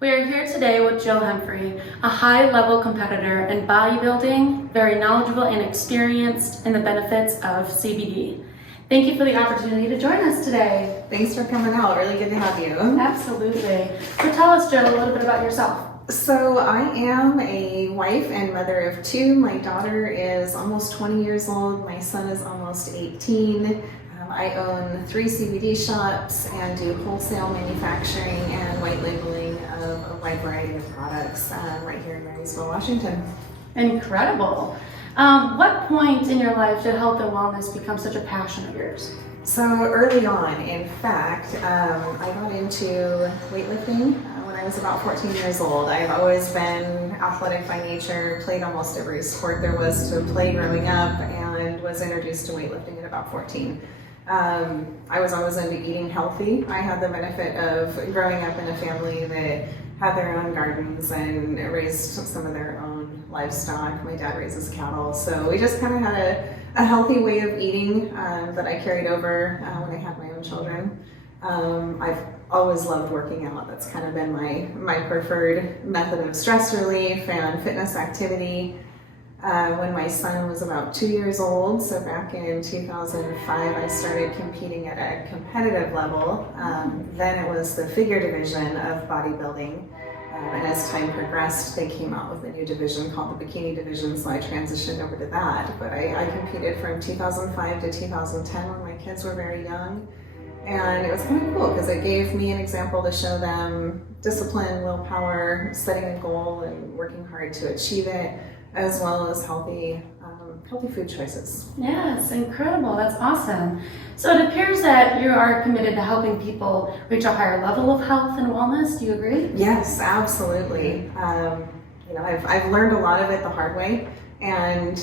We are here today with Jill Humphrey, a high-level competitor in bodybuilding, very knowledgeable and experienced in the benefits of CBD. Thank you for the opportunity to join us today. Thanks for coming out. Really good to have you. Absolutely. So tell us, Jill, a little bit about yourself. So I am a wife and mother of two. My daughter is almost 20 years old. My son is almost 18. I own 3 CBD shops and do wholesale manufacturing and white labeling of a wide variety of products right here in Marysville, Washington. Incredible. What point in your life did health and wellness become such a passion of yours? So early on, in fact, I got into weightlifting when I was about 14 years old. I've always been athletic by nature, played almost every sport there was to play growing up, and was introduced to weightlifting at about 14. I was always into eating healthy. I had the benefit of growing up in a family that had their own gardens and raised some of their own livestock. My dad raises cattle, so we just kind of had a healthy way of eating that I carried over when I had my own children. I've always loved working out. That's kind of been my preferred method of stress relief and fitness activity. When my son was about 2 years old, so back in 2005, I started competing at a competitive level. Then it was the figure division of bodybuilding. And as time progressed, they came out with a new division called the bikini division, so I transitioned over to that. But I competed from 2005 to 2010 when my kids were very young. And it was kind of cool because it gave me an example to show them discipline, willpower, setting a goal and working hard to achieve it, as well as healthy food choices. Yes, incredible. That's awesome. So it appears that you are committed to helping people reach a higher level of health and wellness. Do you agree? Yes, absolutely. I've learned a lot of it the hard way, and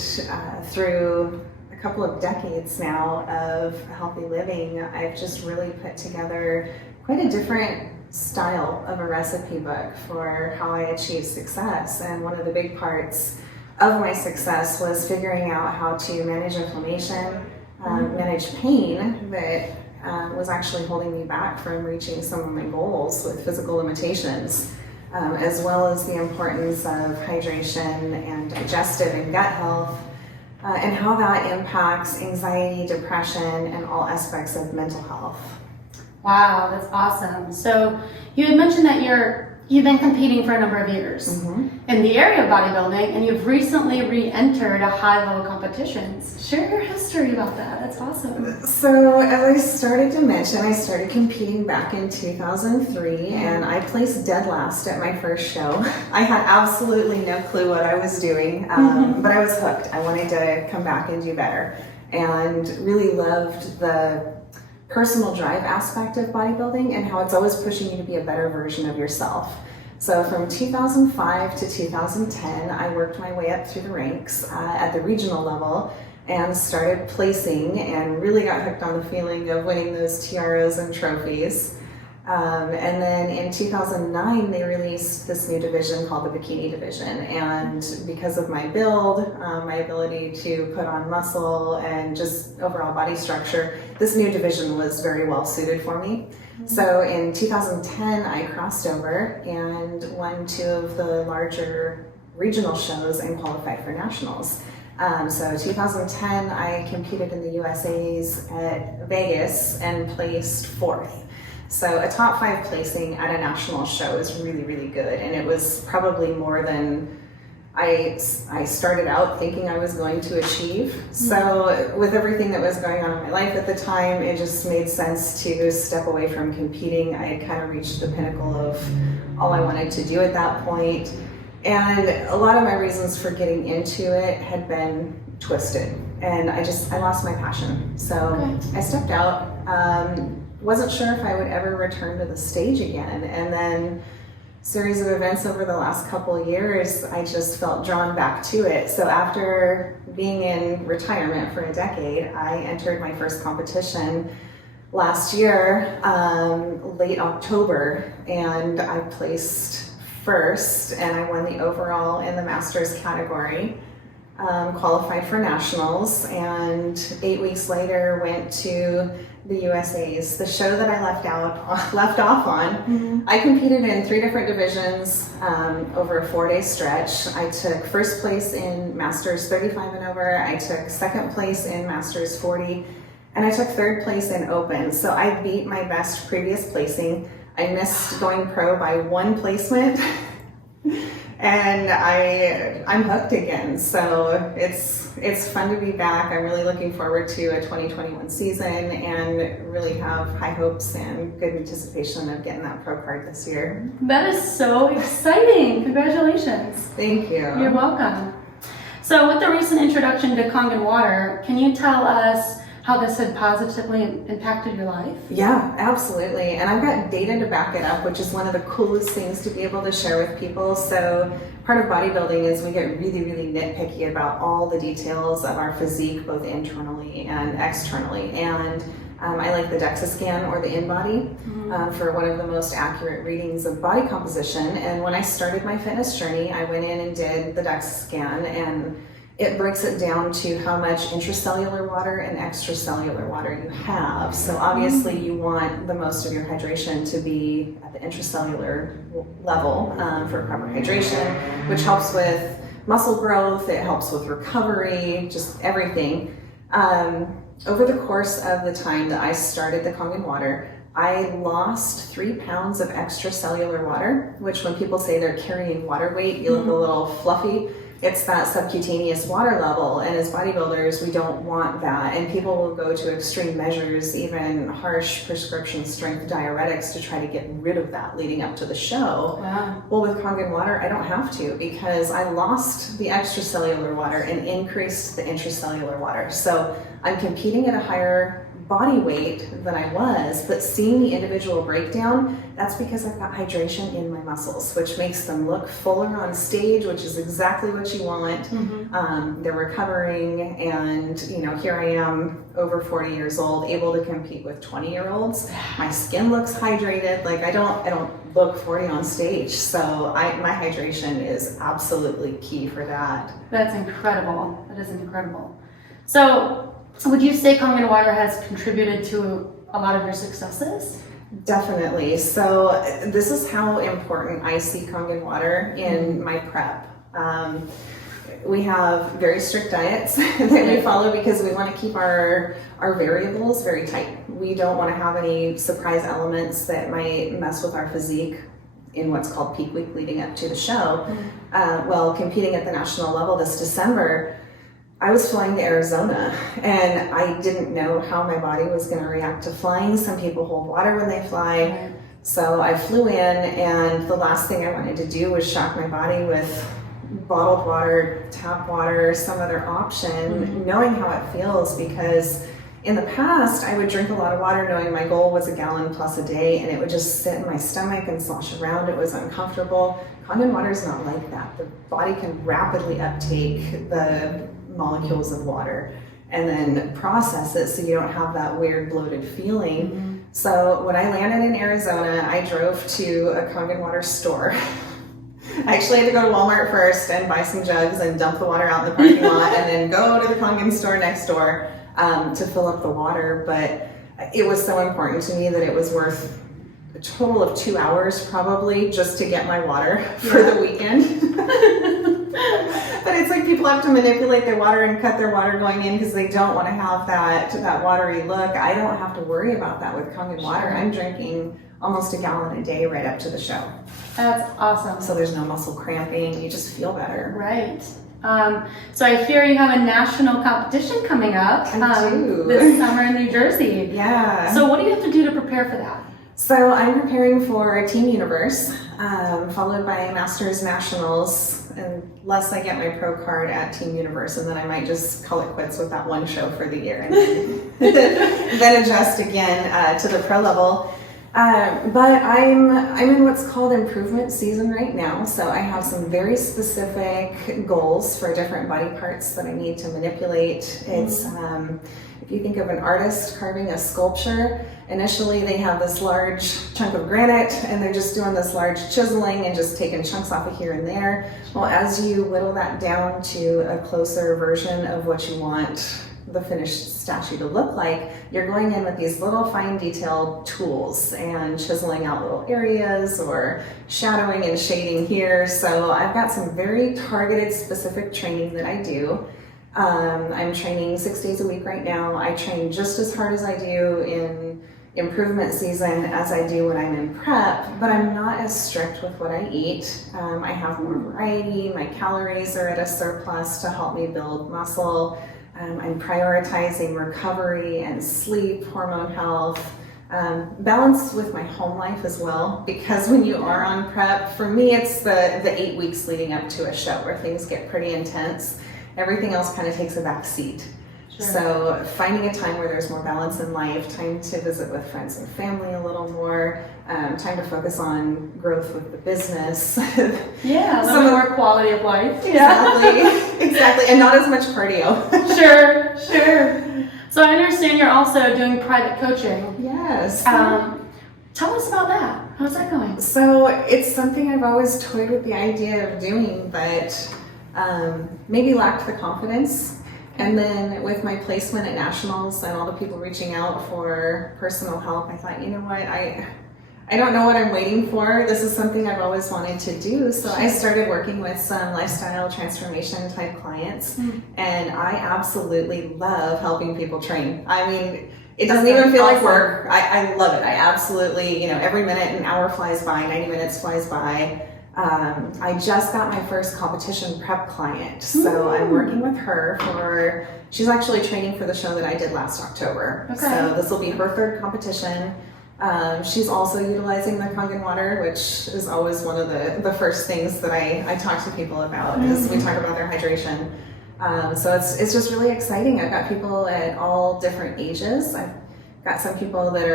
through a couple of decades now of healthy living, I've just really put together quite a different style of a recipe book for how I achieve success. And one of the big parts of my success was figuring out how to manage inflammation, manage pain that was actually holding me back from reaching some of my goals with physical limitations, as well as the importance of hydration and digestive and gut health, and how that impacts anxiety, depression, and all aspects of mental health. Wow, that's awesome. So you had mentioned that you've been competing for a number of years in the area of bodybuilding, and you've recently re-entered a high-level competitions. Share your history about that. That's awesome. So as I started to mention, I started competing back in 2003, and I placed dead last at my first show. I had absolutely no clue what I was doing, but I was hooked. I wanted to come back and do better, and really loved the personal drive aspect of bodybuilding and how it's always pushing you to be a better version of yourself. So from 2005 to 2010, I worked my way up through the ranks at the regional level and started placing and really got hooked on the feeling of winning those tiaras and trophies. And then in 2009, they released this new division called the bikini division. And because of my build, my ability to put on muscle and just overall body structure, this new division was very well suited for me. So in 2010, I crossed over and won 2 of the larger regional shows and qualified for nationals. So 2010, I competed in the USA's at Vegas and placed 4th. So a top 5 placing at a national show is really, really good. And it was probably more than I started out thinking I was going to achieve. So with everything that was going on in my life at the time, it just made sense to step away from competing. I had kind of reached the pinnacle of all I wanted to do at that point. And a lot of my reasons for getting into it had been twisted. And I lost my passion. So I stepped out. Wasn't sure if I would ever return to the stage again. And then series of events over the last couple of years, I just felt drawn back to it. So after being in retirement for a decade, I entered my first competition last year, late October, and I placed first, and I won the overall in the masters category. qualified for nationals, and 8 weeks later went to the USA's, the show that I left off on. I competed in 3 different divisions over a 4-day stretch. I took first place in Masters 35 and over. I took second place in Masters 40, and I took third place in Open. So I beat my best previous placing. I missed going pro by 1 placement. And I'm hooked again. So it's fun to be back. I'm really looking forward to a 2021 season and really have high hopes and good anticipation of getting that pro card this year. That is so exciting. Congratulations. Thank you. You're welcome. So with the recent introduction to Kangen Water, can you tell us how this had positively impacted your life? Yeah, absolutely. And I've got data to back it up, which is one of the coolest things to be able to share with people. So part of bodybuilding is we get really, really nitpicky about all the details of our physique, both internally and externally. And I like the DEXA scan or the InBody for one of the most accurate readings of body composition. And when I started my fitness journey, I went in and did the DEXA scan, and it breaks it down to how much intracellular water and extracellular water you have. So obviously you want the most of your hydration to be at the intracellular level for proper hydration, which helps with muscle growth, it helps with recovery, just everything. Over the course of the time that I started the Kangen Water, I lost 3 pounds of extracellular water, which when people say they're carrying water weight, you look a little fluffy. It's that subcutaneous water level, and as bodybuilders, we don't want that. And people will go to extreme measures, even harsh prescription strength diuretics to try to get rid of that leading up to the show. Wow. Well, with Kangen Water, I don't have to, because I lost the extracellular water and increased the intracellular water. So I'm competing at a higher body weight than I was, but seeing the individual breakdown, that's because I've got hydration in my muscles, which makes them look fuller on stage, which is exactly what you want. They're recovering, and here I am, over 40 years old, able to compete with 20-year-olds. My skin looks hydrated. Like I don't look 40 on stage, so my hydration is absolutely key for that. That's incredible. That is incredible. So would you say Kangen Water has contributed to a lot of your successes? Definitely. So this is how important I see Kangen Water in my prep. We have very strict diets that we follow because we want to keep our variables very tight. We don't want to have any surprise elements that might mess with our physique in what's called peak week leading up to the show. Well, competing at the national level this December, I was flying to Arizona, and I didn't know how my body was going to react to flying. Some people hold water when they fly. So I flew in, and the last thing I wanted to do was shock my body with bottled water, tap water, some other option, knowing how it feels, because in the past I would drink a lot of water knowing my goal was 1 gallon plus a day, and it would just sit in my stomach and slosh around. It was uncomfortable. Kangen Water is not like that. The body can rapidly uptake the molecules of water and then process it so you don't have that weird bloated feeling. So when I landed in Arizona, I drove to a Kangen Water store. I actually had to go to Walmart first and buy some jugs and dump the water out in the parking lot, and then go to the Kangen store next door to fill up the water. But it was so important to me that it was worth a total of 2 hours probably just to get my water for the weekend. But it's like people have to manipulate their water and cut their water going in because they don't want to have that watery look. I don't have to worry about that with Kangen Water. I'm drinking almost 1 gallon a day right up to the show. That's awesome. So there's no muscle cramping. You just feel better. Right. So I hear you have a national competition coming up I do. This summer in New Jersey. Yeah. So what do you have to do to prepare for that? So I'm preparing for Team Universe, followed by Masters Nationals, unless I get my pro card at Team Universe, and then I might just call it quits with that one show for the year, and then adjust again to the pro level. But I'm in what's called improvement season right now. So I have some very specific goals for different body parts that I need to manipulate. It's if you think of an artist carving a sculpture, initially they have this large chunk of granite and they're just doing this large chiseling and just taking chunks off of here and there. Well, as you whittle that down to a closer version of what you want the finished statue to look like, you're going in with these little fine detailed tools and chiseling out little areas or shadowing and shading here. So I've got some very targeted specific training that I do. I'm training 6 days a week right now. I train just as hard as I do in improvement season as I do when I'm in prep, but I'm not as strict with what I eat. I have more variety. My calories are at a surplus to help me build muscle. I'm prioritizing recovery and sleep, hormone health, balance with my home life as well, because when you are on prep, for me it's the 8 weeks leading up to a show where things get pretty intense. Everything else kind of takes a back seat. Sure. So finding a time where there's more balance in life, time to visit with friends and family a little more, time to focus on growth with the business. Yeah, a little more quality of life. Exactly, exactly, and not as much cardio. Sure. So I understand you're also doing private coaching. Yes. Tell us about that. How's that going? So it's something I've always toyed with the idea of doing, but maybe lacked the confidence. And then with my placement at nationals and all the people reaching out for personal help, I thought, you know what, I don't know what I'm waiting for. This is something I've always wanted to do. So I started working with some lifestyle transformation type clients, and I absolutely love helping people train. I mean, it doesn't even feel like work. I love it. I absolutely, every minute, an hour flies by, 90 minutes flies by. I just got my first competition prep client, so I'm working with her she's actually training for the show that I did last October. Okay. So this will be her third competition. She's also utilizing the Kangen Water, which is always one of the first things that I talk to people about, is we talk about their hydration. So it's just really exciting. I've got people at all different ages. I've got some people that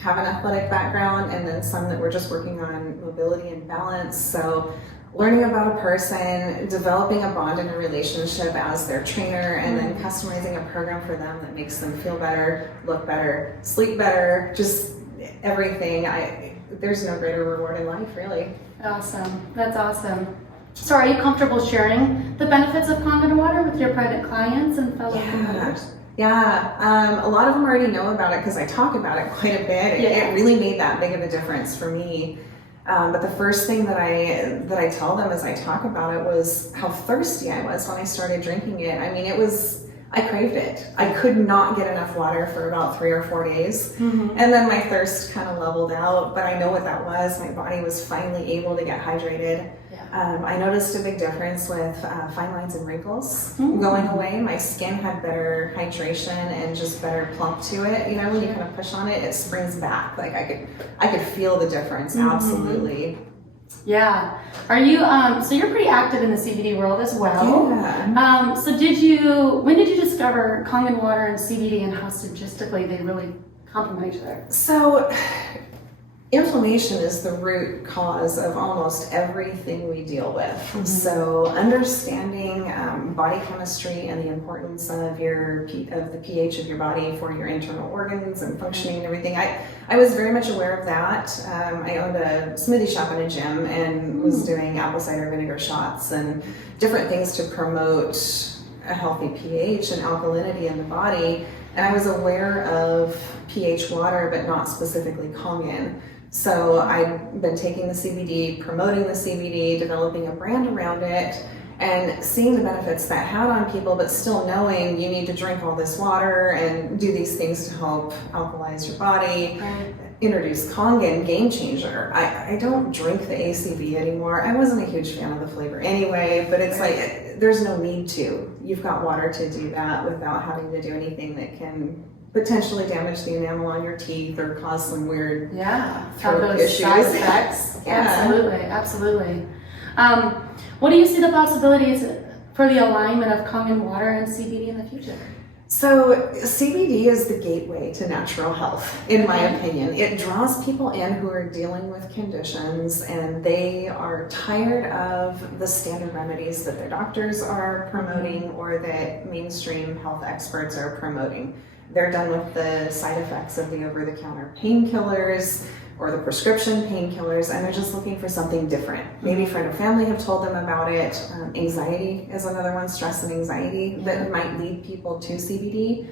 have an athletic background, and then some that we're just working on mobility and balance. So learning about a person, developing a bond in a relationship as their trainer, and then customizing a program for them that makes them feel better, look better, sleep better, just everything. There's no greater reward in life, really. Awesome. That's awesome. So are you comfortable sharing the benefits of Kangen Water with your private clients and fellow promoters? Yeah, a lot of them already know about it because I talk about it quite a bit. It really made that big of a difference for me. But the first thing that I tell them as I talk about it was how thirsty I was when I started drinking it. I mean, I craved it. I could not get enough water for about 3 or 4 days. And then my thirst kind of leveled out, but I know what that was. My body was finally able to get hydrated. I noticed a big difference with fine lines and wrinkles going away. My skin had better hydration and just better plump to it. When you kind of push on it, it springs back. Like I could feel the difference. Absolutely. Yeah. Are you, so you're pretty active in the CBD world as well. Yeah. So when did you discover Kangen Water and CBD and how synergistically they really complement each other? So inflammation is the root cause of almost everything we deal with. So understanding body chemistry and the importance of the pH of your body for your internal organs and functioning and everything. I was very much aware of that. I owned a smoothie shop in a gym and was doing apple cider vinegar shots and different things to promote a healthy pH and alkalinity in the body. And I was aware of pH water, but not specifically Kangen. So I've been taking the CBD, promoting the CBD, developing a brand around it, and seeing the benefits that had on people, but still knowing you need to drink all this water and do these things to help alkalize your body. Introduce Kangen, game changer. I don't drink the ACV anymore. I wasn't a huge fan of the flavor anyway, but it's like there's no need to. You've got water to do that without having to do anything that can potentially damage the enamel on your teeth or cause some weird throat issues. Side effects. Absolutely. What do you see the possibilities for the alignment of Kangen Water and CBD in the future? So CBD is the gateway to natural health, in my opinion. It draws people in who are dealing with conditions and they are tired of the standard remedies that their doctors are promoting or that mainstream health experts are promoting. They're done with the side effects of the over-the-counter painkillers or the prescription painkillers, and they're just looking for something different. Maybe a friend or family have told them about it. Anxiety is another one, stress and anxiety, that might lead people to CBD.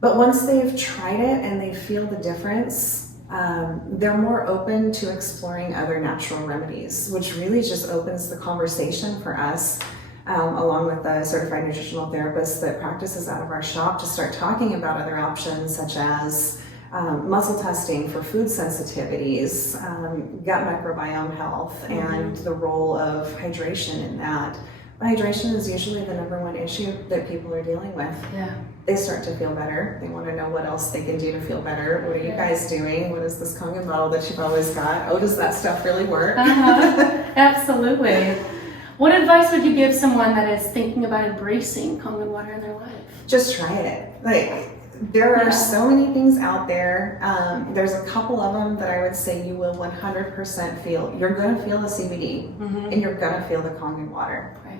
But once they've tried it and they feel the difference, they're more open to exploring other natural remedies, which really just opens the conversation for us, along with the certified nutritional therapist that practices out of our shop, to start talking about other options such as muscle testing for food sensitivities, gut microbiome health, and the role of hydration in that. But hydration is usually the number one issue that people are dealing with. Yeah. They start to feel better. They want to know what else they can do to feel better. What are you guys doing? What is this Kangen bottle that you've always got? Oh, does that stuff really work? Absolutely. What advice would you give someone that is thinking about embracing Kangen water in their life? Just try it. There are so many things out there. There's a couple of them that I would say you will 100% feel. You're going to feel the CBD and you're going to feel the Kangen water. Right.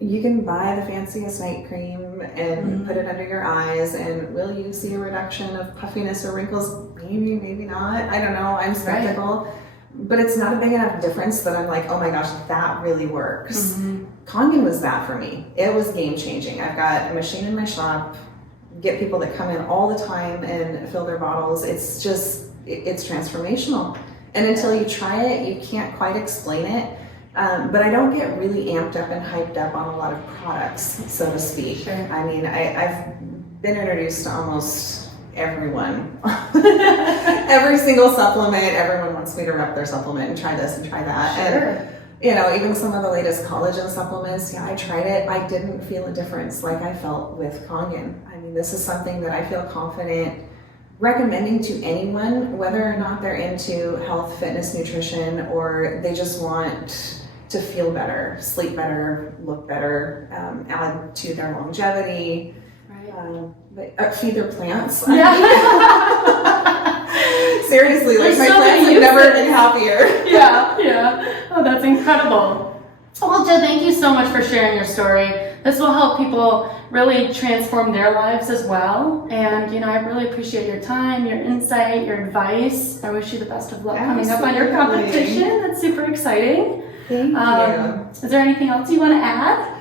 You can buy the fanciest night cream and put it under your eyes, and will you see a reduction of puffiness or wrinkles? Maybe, maybe not. I don't know. I'm skeptical. Right. But it's not a big enough difference that I'm like, oh my gosh, that really works. Kangen was that for me. It was game changing. I've got a machine in my shop. Get people that come in all the time and fill their bottles. It's transformational. And until you try it, you can't quite explain it. But I don't get really amped up and hyped up on a lot of products, so to speak. Sure. I mean, I've been introduced to almost everyone. Every single supplement, everyone wants me to rep their supplement and try this and try that. Sure. And even some of the latest collagen supplements, I tried it. I didn't feel a difference like I felt with Kangen. I mean, this is something that I feel confident recommending to anyone, whether or not they're into health, fitness, nutrition, or they just want to feel better, sleep better, look better, add to their longevity, feed their plants. Seriously, my plants have never been happier. Yeah. Oh, that's incredible. Well, Jill, thank you so much for sharing your story. This will help people really transform their lives as well. And, I really appreciate your time, your insight, your advice. I wish you the best of luck coming up on your competition. That's super exciting. Thank you. Is there anything else you want to add?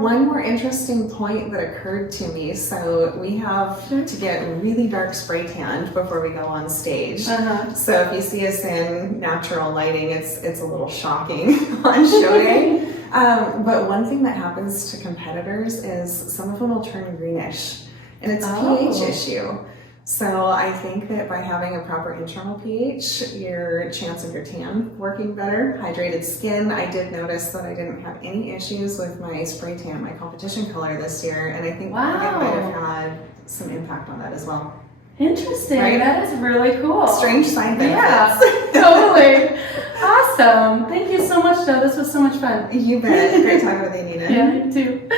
One more interesting point that occurred to me. So we have to get really dark spray tanned before we go on stage. So if you see us in natural lighting, it's a little shocking on show day. But one thing that happens to competitors is some of them will turn greenish, and it's a pH issue. So I think that by having a proper internal pH, your chance of your tan working better, hydrated skin. I did notice that I didn't have any issues with my spray tan, my competition color this year, and I think that might have had some impact on that as well. Interesting. Right? That is really cool. Strange side benefits. Yeah, totally. Awesome. Thank you so much, Jill. This was so much fun. You bet. Great talking with you, Nina. Yeah, you too.